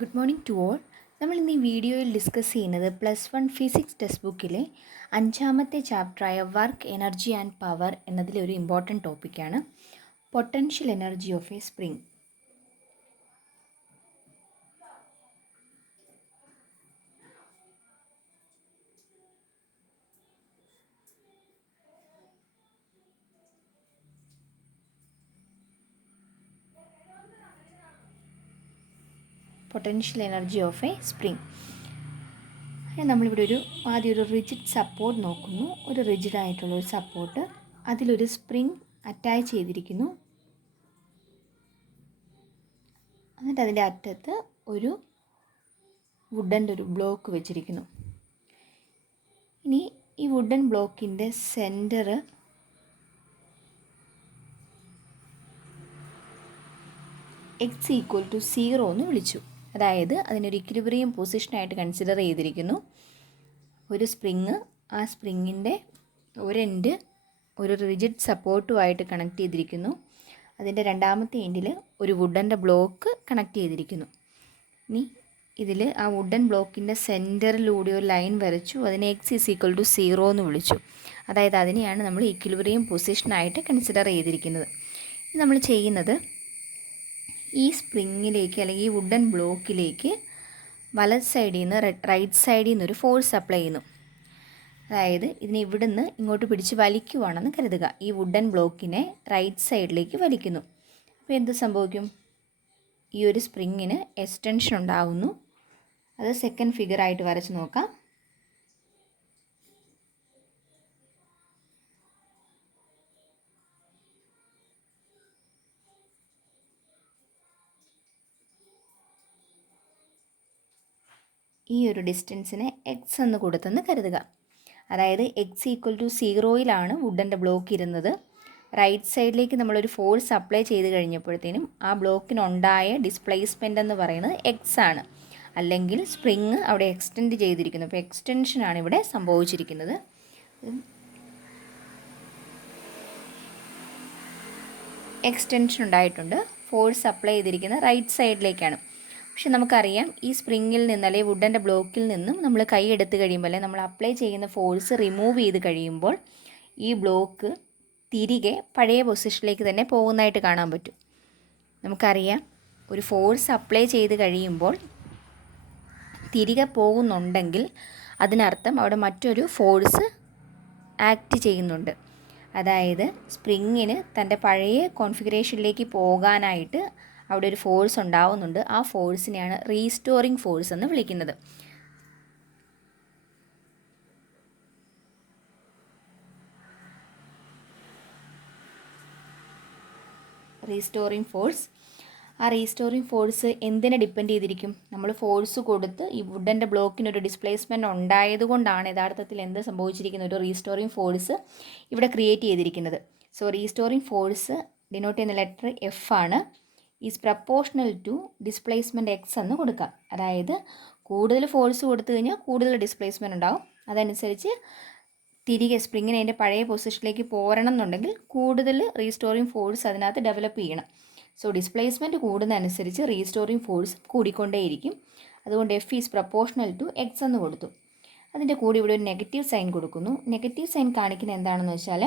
Good morning to all. നമ്മൾ ഇന്ന് ഈ വീഡിയോയിൽ ഡിസ്കസ് ചെയ്യുന്നത് +1 ഫിസിക്സ് ടെക്സ്റ്റ് ബുക്കിലെ 5-ാമത്തെ ചാപ്റ്ററായ വർക്ക്, എനർജി ആൻഡ് പവർ എന്നതിലെ ഒരു ഇമ്പോർട്ടൻറ്റ് ടോപ്പിക്കാണ് potential energy of a spring. Potential energy of a spring. നമ്മളിവിടെ ആദ്യം ഒരു റിജിഡ് സപ്പോർട്ട് നോക്കുന്നു. ഒരു റിജിഡ് ആയിട്ടുള്ള ഒരു സപ്പോർട്ട്, അതിലൊരു സ്പ്രിംഗ് അറ്റാച്ച് ചെയ്തിരിക്കുന്നു. എന്നിട്ട് അതിൻ്റെ അറ്റത്ത് ഒരു വുഡൻ്റെ ഒരു ബ്ലോക്ക് വെച്ചിരിക്കുന്നു. ഇനി ഈ വുഡൻ ബ്ലോക്കിൻ്റെ സെൻറ്റർ x=0 എന്ന് വിളിച്ചു. അതായത് അതിനൊരു ഇക്വിലിബ്രിയം പൊസിഷനായിട്ട് കൺസിഡർ ചെയ്തിരിക്കുന്നു. ഒരു സ്പ്രിങ്, ആ സ്പ്രിങ്ങിൻ്റെ ഒരു എൻഡ് ഒരു റിജിഡ് സപ്പോർട്ടുമായിട്ട് കണക്ട് ചെയ്തിരിക്കുന്നു. അതിൻ്റെ രണ്ടാമത്തെ എൻഡിൽ ഒരു വുഡൻ്റെ ബ്ലോക്ക് കണക്ട് ചെയ്തിരിക്കുന്നു. ഇനി ഇതിൽ ആ വുഡൻ ബ്ലോക്കിൻ്റെ സെൻറ്ററിലൂടെ ഒരു ലൈൻ വരച്ചു. അതിനെ x=0 എന്ന് വിളിച്ചു. അതായത് അതിനെയാണ് നമ്മൾ ഇക്വിലിബ്രിയം പൊസിഷനായിട്ട് കൺസിഡർ ചെയ്തിരിക്കുന്നത്. നമ്മൾ ചെയ്യുന്നത്, ഈ സ്പ്രിങ്ങിലേക്ക് അല്ലെങ്കിൽ ഈ വുഡൻ ബ്ലോക്കിലേക്ക് വലത് സൈഡിൽ നിന്ന് റൈറ്റ് സൈഡിൽ നിന്നൊരു ഫോഴ്സ് അപ്ലൈ ചെയ്യുന്നു. അതായത് ഇതിനെ ഇവിടുന്ന് ഇങ്ങോട്ട് പിടിച്ച് വലിക്കുവാണെന്ന് കരുതുക. ഈ വുഡൻ ബ്ലോക്കിനെ റൈറ്റ് സൈഡിലേക്ക് വലിക്കുന്നു. അപ്പോൾ എന്ത് സംഭവിക്കും? ഈ ഒരു സ്പ്രിങ്ങിന് എക്സ്റ്റൻഷൻ ഉണ്ടാകുന്നു. അത് സെക്കൻഡ് ഫിഗറായിട്ട് വരച്ച് നോക്കാം. ഈ ഒരു ഡിസ്റ്റൻസിനെ എക്സ് എന്ന് കൊടുത്തെന്ന് കരുതുക. അതായത് x=0 വുഡൻ്റെ ബ്ലോക്ക് ഇരുന്നത്. റൈറ്റ് സൈഡിലേക്ക് നമ്മളൊരു ഫോഴ്സ് അപ്ലൈ ചെയ്ത് കഴിഞ്ഞപ്പോഴത്തേനും ആ ബ്ലോക്കിനുണ്ടായ ഡിസ്പ്ലേസ്മെൻ്റ് എന്ന് പറയുന്നത് എക്സ് ആണ്. അല്ലെങ്കിൽ സ്പ്രിങ് അവിടെ എക്സ്റ്റെൻഡ് ചെയ്തിരിക്കുന്നു. അപ്പോൾ എക്സ്റ്റൻഷനാണ് ഇവിടെ സംഭവിച്ചിരിക്കുന്നത്. എക്സ്റ്റൻഷൻ ഉണ്ടായിട്ടുണ്ട്. ഫോഴ്സ് അപ്ലൈ ചെയ്തിരിക്കുന്നത് റൈറ്റ് സൈഡിലേക്കാണ്. പക്ഷെ നമുക്കറിയാം, ഈ സ്പ്രിങ്ങിൽ നിന്ന് അല്ലെങ്കിൽ വുഡൻ്റെ ബ്ലോക്കിൽ നിന്നും നമ്മൾ കൈ എടുത്ത് കഴിയുമ്പോൾ, അല്ലെങ്കിൽ നമ്മൾ അപ്ലൈ ചെയ്യുന്ന ഫോഴ്സ് റിമൂവ് ചെയ്ത് കഴിയുമ്പോൾ ഈ ബ്ലോക്ക് തിരികെ പഴയ പൊസിഷനിലേക്ക് തന്നെ പോകുന്നതായിട്ട് കാണാൻ പറ്റും. നമുക്കറിയാം, ഒരു ഫോഴ്സ് അപ്ലൈ ചെയ്ത് കഴിയുമ്പോൾ തിരികെ പോകുന്നുണ്ടെങ്കിൽ അതിനർത്ഥം അവിടെ മറ്റൊരു ഫോഴ്സ് ആക്ട് ചെയ്യുന്നുണ്ട്. അതായത് സ്പ്രിങ്ങിന് തൻ്റെ പഴയ കോൺഫിഗറേഷനിലേക്ക് പോകാനായിട്ട് അവിടെ ഒരു ഫോഴ്സ് ഉണ്ടാവുന്നുണ്ട്. ആ ഫോഴ്സിനെയാണ് റീസ്റ്റോറിങ് ഫോഴ്സ് എന്ന് വിളിക്കുന്നത്. Restoring force. ആ റീസ്റ്റോറിങ് ഫോഴ്സ് എന്തിനെ ഡിപ്പെൻഡ് ചെയ്തിരിക്കും? നമ്മൾ ഫോഴ്സ് കൊടുത്ത് ഈ വുഡൻ്റെ ബ്ലോക്കിനൊരു ഡിസ്പ്ലേസ്മെൻറ്റ് ഉണ്ടായതുകൊണ്ടാണ് യഥാർത്ഥത്തിൽ എന്ത് സംഭവിച്ചിരിക്കുന്നത്? ഒരു റീസ്റ്റോറിങ് ഫോഴ്സ് ഇവിടെ ക്രിയേറ്റ് ചെയ്തിരിക്കുന്നത്. സോ റീസ്റ്റോറിങ് ഫോഴ്സ് ഡിനോട്ട് ചെയ്യുന്ന ലെറ്റർ എഫ് ആണ്. Is proportional to displacement X എന്ന് കൊടുക്കാം. അതായത് കൂടുതൽ ഫോഴ്സ് കൊടുത്തു കഴിഞ്ഞാൽ കൂടുതൽ ഡിസ്പ്ലേസ്മെൻറ്റ് ഉണ്ടാകും. അതനുസരിച്ച് തിരികെ സ്പ്രിങ്ങിനെ അതിൻ്റെ പഴയ പൊസിഷനിലേക്ക് പോരണം എന്നുണ്ടെങ്കിൽ കൂടുതൽ റീസ്റ്റോറിങ് ഫോഴ്സ് അതിനകത്ത് ഡെവലപ്പ് ചെയ്യണം. സോ ഡിസ്പ്ലേസ്മെൻറ്റ് കൂടുന്നതനുസരിച്ച് റീസ്റ്റോറിങ് ഫോഴ്സ് കൂടിക്കൊണ്ടേയിരിക്കും. അതുകൊണ്ട് F is proportional to X എന്ന് കൊടുത്തു. അതിൻ്റെ കൂടെ ഇവിടെ ഒരു നെഗറ്റീവ് സൈൻ കൊടുക്കുന്നു. നെഗറ്റീവ് സൈൻ കാണിക്കുന്നത് എന്താണെന്ന് വെച്ചാൽ,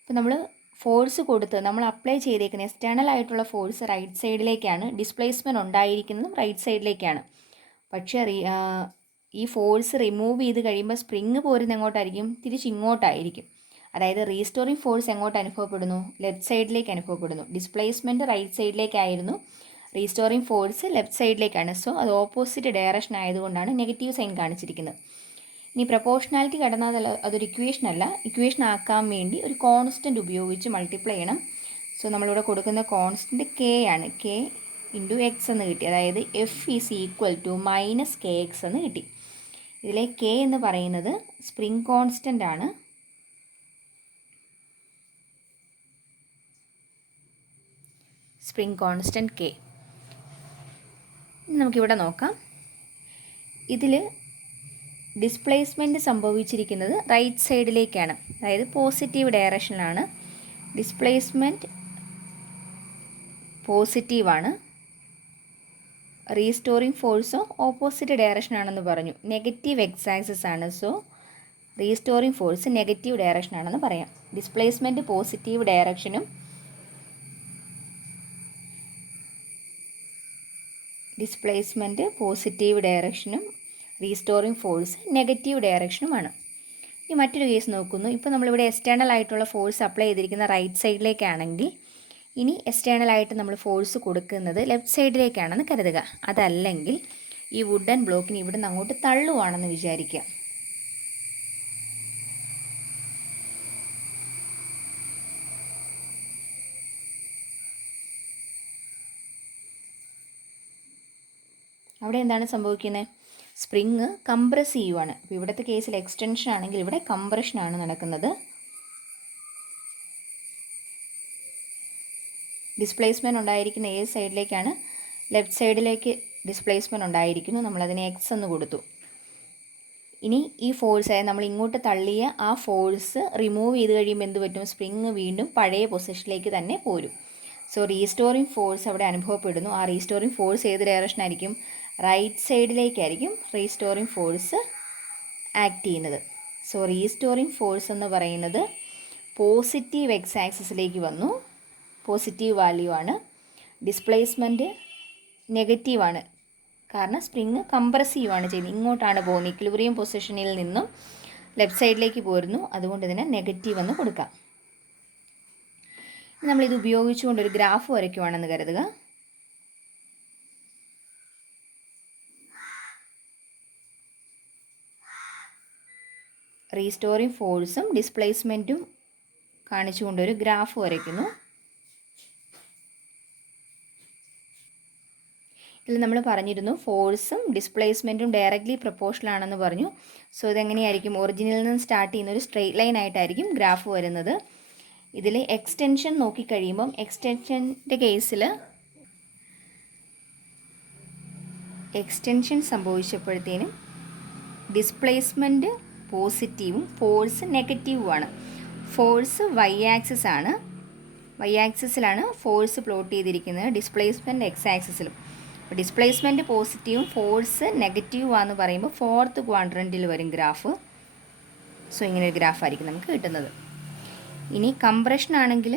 ഇപ്പോൾ നമ്മൾ ഫോഴ്സ് കൊടുത്ത് നമ്മൾ അപ്ലൈ ചെയ്തേക്കുന്ന എക്സ്റ്റേണൽ ആയിട്ടുള്ള ഫോഴ്സ് റൈറ്റ് സൈഡിലേക്കാണ്, ഡിസ്പ്ലേസ്മെൻറ്റ് ഉണ്ടായിരിക്കുന്നതും റൈറ്റ് സൈഡിലേക്കാണ്. പക്ഷേ ഈ ഫോഴ്സ് റിമൂവ് ചെയ്ത് കഴിയുമ്പോൾ സ്പ്രിങ് പോരുന്ന എങ്ങോട്ടായിരിക്കും? തിരിച്ചിങ്ങോട്ടായിരിക്കും. അതായത് റീസ്റ്റോറിങ് ഫോഴ്സ് എങ്ങോട്ട് അനുഭവപ്പെടുന്നു? ലെഫ്റ്റ് സൈഡിലേക്ക് അനുഭവപ്പെടുന്നു. ഡിസ്പ്ലേസ്മെൻറ്റ് റൈറ്റ് സൈഡിലേക്കായിരുന്നു, റീസ്റ്റോറിങ് ഫോഴ്സ് ലെഫ്റ്റ് സൈഡിലേക്കാണ്. സോ അത് ഓപ്പോസിറ്റ് ഡയറക്ഷൻ ആയതുകൊണ്ടാണ് നെഗറ്റീവ് സൈൻ കാണിച്ചിരിക്കുന്നത്. ഇനി പ്രപ്പോർഷണാലിറ്റി കടന്നാൽ അതൊരു ഇക്വേഷൻ അല്ല. ഇക്വേഷൻ ആക്കാൻ വേണ്ടി ഒരു കോൺസ്റ്റൻറ്റ് ഉപയോഗിച്ച് മൾട്ടിപ്ലൈ ചെയ്യണം. സോ നമ്മളിവിടെ കൊടുക്കുന്ന കോൺസ്റ്റൻറ്റ് കെ ആണ്. കെ ഇൻറ്റു എക്സ് എന്ന് കിട്ടി. അതായത് എഫ് ഈസ് -kx എന്ന് കിട്ടി. ഇതിലെ കെ എന്ന് പറയുന്നത് സ്പ്രിംഗ് കോൺസ്റ്റൻ്റ് ആണ്. Spring constant K. നമുക്കിവിടെ നോക്കാം. ഇതിൽ ഡിസ്പ്ലേസ്മെൻറ്റ് സംഭവിച്ചിരിക്കുന്നത് റൈറ്റ് സൈഡിലേക്കാണ്. അതായത് പോസിറ്റീവ് ഡയറക്ഷനിലാണ്. ഡിസ്പ്ലേസ്മെൻറ്റ് പോസിറ്റീവാണ്. റീസ്റ്റോറിങ് ഫോഴ്സോ ഓപ്പോസിറ്റ് ഡയറക്ഷൻ ആണെന്ന് പറഞ്ഞു. നെഗറ്റീവ് എക്സ് ആക്സിസ് ആണ്. So restoring force negative direction ആണെന്ന് പറയാം. ഡിസ്പ്ലേസ്മെൻറ്റ് പോസിറ്റീവ് ഡയറക്ഷനും റീസ്റ്റോറിങ് ഫോഴ്സ് നെഗറ്റീവ് ഡയറക്ഷനുമാണ്. ഇനി മറ്റൊരു കേസ് നോക്കുന്നു. ഇപ്പോൾ നമ്മളിവിടെ എക്സ്റ്റേണൽ ആയിട്ടുള്ള ഫോഴ്സ് അപ്ലൈ ചെയ്തിരിക്കുന്ന റൈറ്റ് സൈഡിലേക്കാണെങ്കിൽ ഇനി എക്സ്റ്റേണൽ ആയിട്ട് നമ്മൾ ഫോഴ്സ് കൊടുക്കുന്നത് ലെഫ്റ്റ് സൈഡിലേക്കാണെന്ന് കരുതുക. അതല്ലെങ്കിൽ ഈ വുഡൻ ബ്ലോക്കിന് ഇവിടെ നിന്ന് അങ്ങോട്ട് തള്ളുവാണെന്ന് വിചാരിക്കുക. അവിടെ എന്താണ് സംഭവിക്കുന്നത്? സ്പ്രിങ് കംപ്രസ് ചെയ്യുവാണ്. അപ്പോൾ ഇവിടുത്തെ കേസിൽ എക്സ്റ്റൻഷൻ ആണെങ്കിൽ ഇവിടെ കംപ്രഷനാണ് നടക്കുന്നത്. ഡിസ്പ്ലേസ്മെൻറ്റ് ഉണ്ടായിരിക്കുന്ന ഏത് സൈഡിലേക്കാണ്? ലെഫ്റ്റ് സൈഡിലേക്ക് ഡിസ്പ്ലേസ്മെൻറ്റ് ഉണ്ടായിരിക്കുന്നു. നമ്മളതിനെ എക്സ് എന്ന് കൊടുത്തു. ഇനി ഈ ഫോഴ്സ് നമ്മൾ ഇങ്ങോട്ട് തള്ളിയ ആ ഫോഴ്സ് റിമൂവ് ചെയ്ത് കഴിയുമ്പോൾ എന്ത് പറ്റും? സ്പ്രിങ് വീണ്ടും പഴയ പൊസിഷനിലേക്ക് തന്നെ പോരും. സോ റീസ്റ്റോറിങ് ഫോഴ്സ് അവിടെ അനുഭവപ്പെടുന്നു. ആ റീസ്റ്റോറിങ് ഫോഴ്സ് ഏത് ഡയറക്ഷൻ ആയിരിക്കും? റൈറ്റ് സൈഡിലേക്കായിരിക്കും റീസ്റ്റോറിങ് ഫോഴ്സ് ആക്ട് ചെയ്യുന്നത്. സോ റീസ്റ്റോറിങ് ഫോഴ്സ് എന്ന് പറയുന്നത് പോസിറ്റീവ് എക്സ് ആക്സിസിലേക്ക് വന്നു. പോസിറ്റീവ് വാല്യൂ ആണ്. ഡിസ്പ്ലേസ്മെൻറ്റ് നെഗറ്റീവാണ്. കാരണം സ്പ്രിങ് കംപ്രസീവാണ് ചെയ്യുന്നത്. ഇങ്ങോട്ടാണ് പോകുന്നത്. ഇക്വിലിബ്രിയം പൊസിഷനിൽ നിന്നും ലെഫ്റ്റ് സൈഡിലേക്ക് പോരുന്നു. അതുകൊണ്ട് ഇതിനെ നെഗറ്റീവ് എന്ന് കൊടുക്കാം. നമ്മളിത് ഉപയോഗിച്ചുകൊണ്ടൊരു ഗ്രാഫ് വരയ്ക്കുവാണെന്ന് കരുതുക. റീസ്റ്റോറിങ് ഫോഴ്സും ഡിസ്പ്ലേസ്മെൻറ്റും കാണിച്ചുകൊണ്ടൊരു ഗ്രാഫ് വരയ്ക്കുന്നു. ഇതിൽ നമ്മൾ പറഞ്ഞിരുന്നു ഫോഴ്സും ഡിസ്പ്ലേസ്മെൻറ്റും ഡയറക്റ്റ്ലി പ്രൊപ്പോർഷണൽ ആണെന്ന് പറഞ്ഞു. സോ ഇതെങ്ങനെയായിരിക്കും? ഒറിജിനിൽ നിന്ന് സ്റ്റാർട്ട് ചെയ്യുന്ന ഒരു സ്ട്രെയിറ്റ് ലൈൻ ആയിട്ടായിരിക്കും ഗ്രാഫ് വരുന്നത്. ഇതിൽ എക്സ്റ്റൻഷൻ നോക്കിക്കഴിയുമ്പം എക്സ്റ്റൻഷൻ്റെ കേസിൽ എക്സ്റ്റൻഷൻ സംഭവിച്ചപ്പോഴത്തേനും ഡിസ്പ്ലേസ്മെൻറ്റ് പോസിറ്റീവും ഫോഴ്സ് നെഗറ്റീവുമാണ്. ഫോഴ്സ് വൈ ആക്സിസ് ആണ്. വൈ ആക്സിസിലാണ് ഫോഴ്സ് പ്ലോട്ട് ചെയ്തിരിക്കുന്നത്. ഡിസ്പ്ലേസ്മെൻറ്റ് എക്സ് ആക്സിസിലും. അപ്പോൾ ഡിസ്പ്ലേസ്മെൻറ്റ് പോസിറ്റീവും ഫോഴ്സ് നെഗറ്റീവാന്ന് പറയുമ്പോൾ ഫോർത്ത് ക്വാഡ്രൻറ്റിൽ വരും ഗ്രാഫ്. സോ ഇങ്ങനെ ഒരു ഗ്രാഫായിരിക്കും നമുക്ക് കിട്ടുന്നത്. ഇനി കംപ്രഷൻ ആണെങ്കിൽ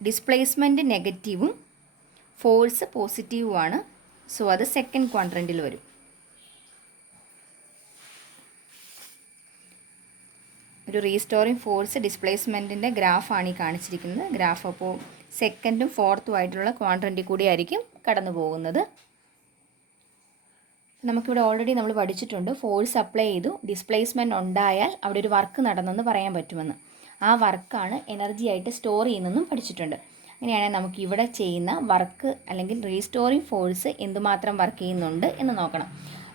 ഡിസ്പ്ലേസ്മെൻറ്റ് നെഗറ്റീവും ഫോഴ്സ് പോസിറ്റീവുമാണ്. സോ അത് സെക്കൻഡ് ക്വാഡ്രൻറ്റിൽ വരും. ഒരു റീസ്റ്റോറിങ് ഫോഴ്സ് ഡിസ്പ്ലേസ്മെൻറ്റിൻ്റെ ഗ്രാഫാണ് ഈ കാണിച്ചിരിക്കുന്നത്. ഗ്രാഫ് അപ്പോൾ സെക്കൻഡും ഫോർത്തും ആയിട്ടുള്ള ക്വാഡ്രൻറ്റിൽ കൂടി ആയിരിക്കും കടന്നു പോകുന്നത്. നമുക്കിവിടെ ഓൾറെഡി നമ്മൾ പഠിച്ചിട്ടുണ്ട്. ഫോഴ്സ് അപ്ലൈ ചെയ്തു, ഡിസ്പ്ലേസ്മെൻറ്റ് ഉണ്ടായാൽ അവിടെ ഒരു വർക്ക് നടന്നെന്ന് പറയാൻ പറ്റുമെന്ന്. ആ വർക്കാണ് എനർജി ആയിട്ട് സ്റ്റോർ ചെയ്യുന്നതെന്നും പഠിച്ചിട്ടുണ്ട്. അങ്ങനെയാണെങ്കിൽ നമുക്ക് ഇവിടെ ചെയ്യുന്ന വർക്ക് അല്ലെങ്കിൽ റീസ്റ്റോറിങ് ഫോഴ്സ് എന്തുമാത്രം വർക്ക് ചെയ്യുന്നുണ്ട് എന്ന് നോക്കണം.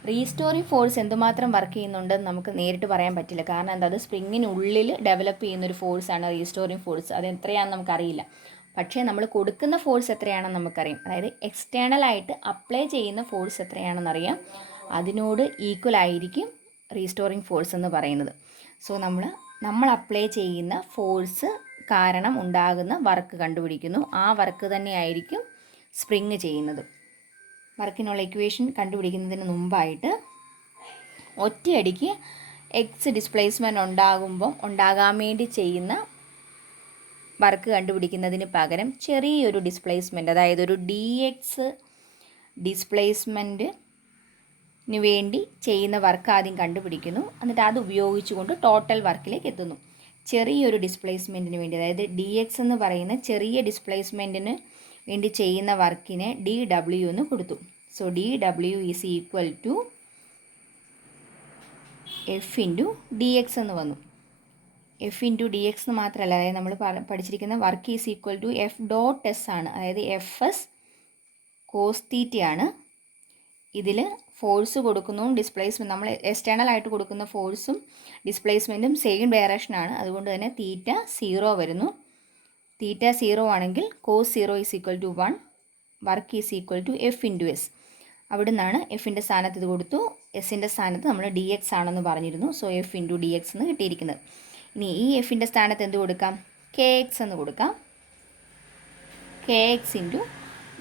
റീസ്റ്റോറിങ് ഫോഴ്സ് എന്തുമാത്രം വർക്ക് ചെയ്യുന്നുണ്ടെന്ന് നമുക്ക് നേരിട്ട് പറയാൻ പറ്റില്ല. കാരണം എന്താ? അത് സ്പ്രിങ്ങിനുള്ളിൽ ഡെവലപ്പ് ചെയ്യുന്നൊരു ഫോഴ്സാണ് റീസ്റ്റോറിങ് ഫോഴ്സ്. അത് എത്രയാണെന്ന് നമുക്കറിയില്ല. പക്ഷേ നമ്മൾ കൊടുക്കുന്ന ഫോഴ്സ് എത്രയാണെന്ന് നമുക്കറിയാം. അതായത് എക്സ്റ്റേണലായിട്ട് അപ്ലൈ ചെയ്യുന്ന ഫോഴ്സ് എത്രയാണെന്നറിയാം. അതിനോട് ഈക്വൽ ആയിരിക്കും റീസ്റ്റോറിങ് ഫോഴ്സ് എന്ന് പറയുന്നത്. സോ നമ്മൾ അപ്ലൈ ചെയ്യുന്ന ഫോഴ്സ് കാരണം ഉണ്ടാകുന്ന വർക്ക് കണ്ടുപിടിക്കുന്നു. ആ വർക്ക് തന്നെയായിരിക്കും സ്പ്രിങ് ചെയ്യുന്നത്. വർക്കിനുള്ള ഇക്വേഷൻ കണ്ടുപിടിക്കുന്നതിന് മുമ്പായിട്ട് ഒറ്റയടിക്ക് എക്സ് ഡിസ്പ്ലേസ്മെൻറ്റ് ഉണ്ടാകാൻ വേണ്ടി ചെയ്യുന്ന വർക്ക് കണ്ടുപിടിക്കുന്നതിന് പകരം ചെറിയൊരു ഡിസ്പ്ലേസ്മെൻറ്റ്, അതായത് ഒരു ഡി എക്സ് ഡിസ്പ്ലേസ്മെൻറ്റിന് വേണ്ടി ചെയ്യുന്ന വർക്ക് ആദ്യം കണ്ടുപിടിക്കുന്നു. എന്നിട്ട് അത് ഉപയോഗിച്ചുകൊണ്ട് ടോട്ടൽ വർക്കിലേക്ക് എത്തുന്നു. ചെറിയൊരു ഡിസ്പ്ലേസ്മെൻറ്റിന് വേണ്ടി, അതായത് ഡി എക്സ് എന്ന് പറയുന്ന ചെറിയ ഡിസ്പ്ലേസ്മെൻറ്റിന് വേണ്ടി ചെയ്യുന്ന വർക്കിനെ ഡി ഡബ്ല്യു എന്ന് കൊടുത്തു. So D W is equal to F into D X എന്ന് വന്നു. എഫ് ഇൻറ്റു ഡി എക്സ് എന്ന് മാത്രമല്ല, അതായത് നമ്മൾ പഠിച്ചിരിക്കുന്ന work is equal to F dot S ആണ്. അതായത് എഫ് എസ് കോസ് തീറ്റയാണ്. ഇതിൽ ഫോഴ്സ് കൊടുക്കുന്നതും ഡിസ്പ്ലേസ്മെൻറ്റ്, നമ്മൾ എക്സ്റ്റേണൽ ആയിട്ട് കൊടുക്കുന്ന ഫോഴ്സും ഡിസ്പ്ലേസ്മെൻറ്റും സെയിം ഡയറക്ഷനാണ്. അതുകൊണ്ട് തന്നെ തീറ്റ 0 വരുന്നു. തീറ്റ 0 ആണെങ്കിൽ cos 0 is equal to 1, work is equal to F into S. അവിടെ നിന്നാണ് എഫിൻ്റെ സ്ഥാനത്ത് ഇത് കൊടുത്തു, എസിൻ്റെ സ്ഥാനത്ത് നമ്മൾ ഡി എക്സ് ആണെന്ന് പറഞ്ഞിരുന്നു. So F into D X എന്ന് കിട്ടിയിരിക്കുന്നത്. ഇനി ഈ എഫിൻ്റെ സ്ഥാനത്ത് എന്ത് കൊടുക്കാം? കെ എക്സ് എന്ന് കൊടുക്കാം. K X into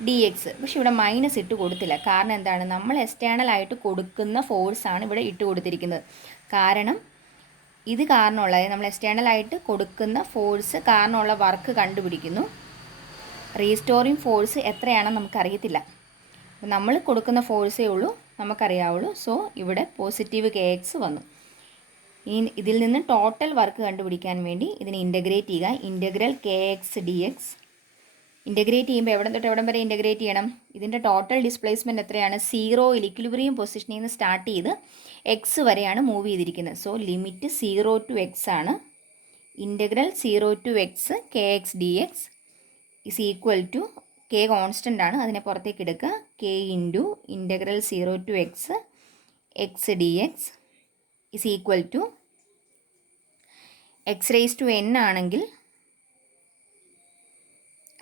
D X. പക്ഷെ ഇവിടെ മൈനസ് ഇട്ട് കൊടുത്തില്ല. കാരണം എന്താണ്? നമ്മൾ എക്സ്റ്റേണലായിട്ട് കൊടുക്കുന്ന ഫോഴ്സാണ് ഇവിടെ ഇട്ട് കൊടുത്തിരിക്കുന്നത്. കാരണം ഇത് കാരണമുള്ള, അതായത് നമ്മൾ എക്സ്റ്റേണലായിട്ട് കൊടുക്കുന്ന ഫോഴ്സ് കാരണമുള്ള വർക്ക് കണ്ടുപിടിക്കുന്നു. റീസ്റ്റോറിങ് ഫോഴ്സ് എത്രയാണെന്ന് നമുക്കറിയത്തില്ല. നമ്മൾ കൊടുക്കുന്ന ഫോഴ്സേ ഉള്ളൂ നമുക്കറിയാവുള്ളൂ. സോ ഇവിടെ പോസിറ്റീവ് കെ എക്സ് വന്നു. ഇനി ഇതിൽ നിന്ന് ടോട്ടൽ വർക്ക് കണ്ടുപിടിക്കാൻ വേണ്ടി ഇതിനെ ഇൻ്റഗ്രേറ്റ് ചെയ്യുക. Integral K X D X. Integrate ചെയ്യുമ്പോൾ എവിടെ തൊട്ട് എവിടം വരെ ഇൻ്റഗ്രേറ്റ് ചെയ്യണം? ഇതിൻ്റെ ടോട്ടൽ ഡിസ്പ്ലേസ്മെൻറ്റ് എത്രയാണ്? 0 ഇക്വിലിബ്രിയം പൊസിഷനിൽ നിന്ന് സ്റ്റാർട്ട് ചെയ്ത് എക്സ് വരെയാണ് മൂവ് ചെയ്തിരിക്കുന്നത്. സോ ലിമിറ്റ് 0 to x ആണ്. Integral 0 to x K X D X is equal to, K constant ആണ്, അതിനെ പുറത്തേക്ക് എടുക്കുക, K into integral 0 to x X D X is equal to X raise to N ആണെങ്കിൽ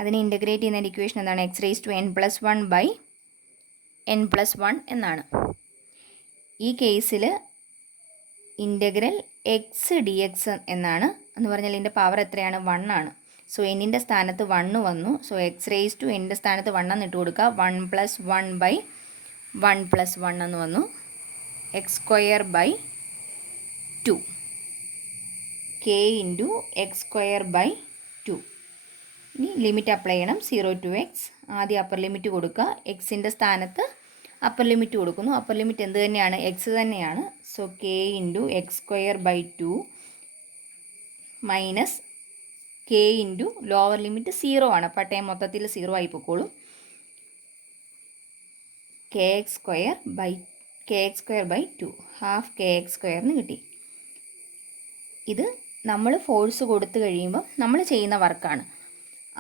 അതിനെ integrate ചെയ്യുന്ന equation എന്താണ്? X raise to N plus 1 by N plus 1 എന്നാണ്. ഈ കേസിൽ ഇൻ്റഗ്രൽ എക്സ് ഡി എക്സ് എന്നാണ്. എന്ന് പറഞ്ഞാൽ ഇതിൻ്റെ പവർ എത്രയാണ്? 1 ആണ്. സോ എന്നിൻ്റെ സ്ഥാനത്ത് 1 വന്നു. സോ എക്സ് റേസ് ടു എൻ്റെ സ്ഥാനത്ത് 1 എന്ന് ഇട്ട് കൊടുക്കുക. 1 പ്ലസ് 1 ബൈ 1 പ്ലസ് 1 എന്ന് വന്നു. X square by 2 K into X square by 2. ഇനി ലിമിറ്റ് അപ്ലൈ ചെയ്യണം. 0 to x. ആദ്യം അപ്പർ ലിമിറ്റ് കൊടുക്കുക. എക്സിൻ്റെ സ്ഥാനത്ത് അപ്പർ ലിമിറ്റ് കൊടുക്കുന്നു. അപ്പർ ലിമിറ്റ് എന്ത് തന്നെയാണ്? എക്സ് തന്നെയാണ്. So K into X square by 2 minus K into lower limit 0 ആണ്. പട്ടയം മൊത്തത്തിൽ 0 ആയി പൊക്കോളും. K X square by 2 half K X സ്ക്വയറിന് കിട്ടി. ഇത് നമ്മൾ ഫോഴ്സ് കൊടുത്തു കഴിയുമ്പോൾ നമ്മൾ ചെയ്യുന്ന വർക്കാണ്.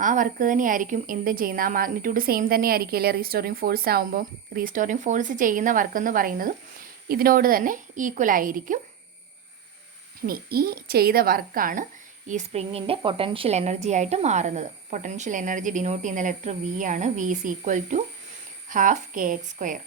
ആ വർക്ക് തന്നെയായിരിക്കും എന്തും ചെയ്യുന്ന, ആ മാഗ്നിറ്റ്യൂഡ് സെയിം തന്നെ ആയിരിക്കില്ലേ റീസ്റ്റോറിങ് ഫോഴ്സ് ആകുമ്പോൾ. റീസ്റ്റോറിങ് ഫോഴ്സ് ചെയ്യുന്ന വർക്ക് എന്ന് പറയുന്നത് ഇതിനോട് തന്നെ ഈക്വൽ ആയിരിക്കും. ഇനി ഈ ചെയ്ത വർക്കാണ് ഈ സ്പ്രിങ്ങിൻ്റെ പൊട്ടൻഷ്യൽ എനർജി ആയിട്ട് മാറുന്നത്. പൊട്ടൻഷ്യൽ എനർജി ഡിനോട്ട് ചെയ്യുന്ന ലെറ്റർ വി ആണ്. V is equal to half K X square.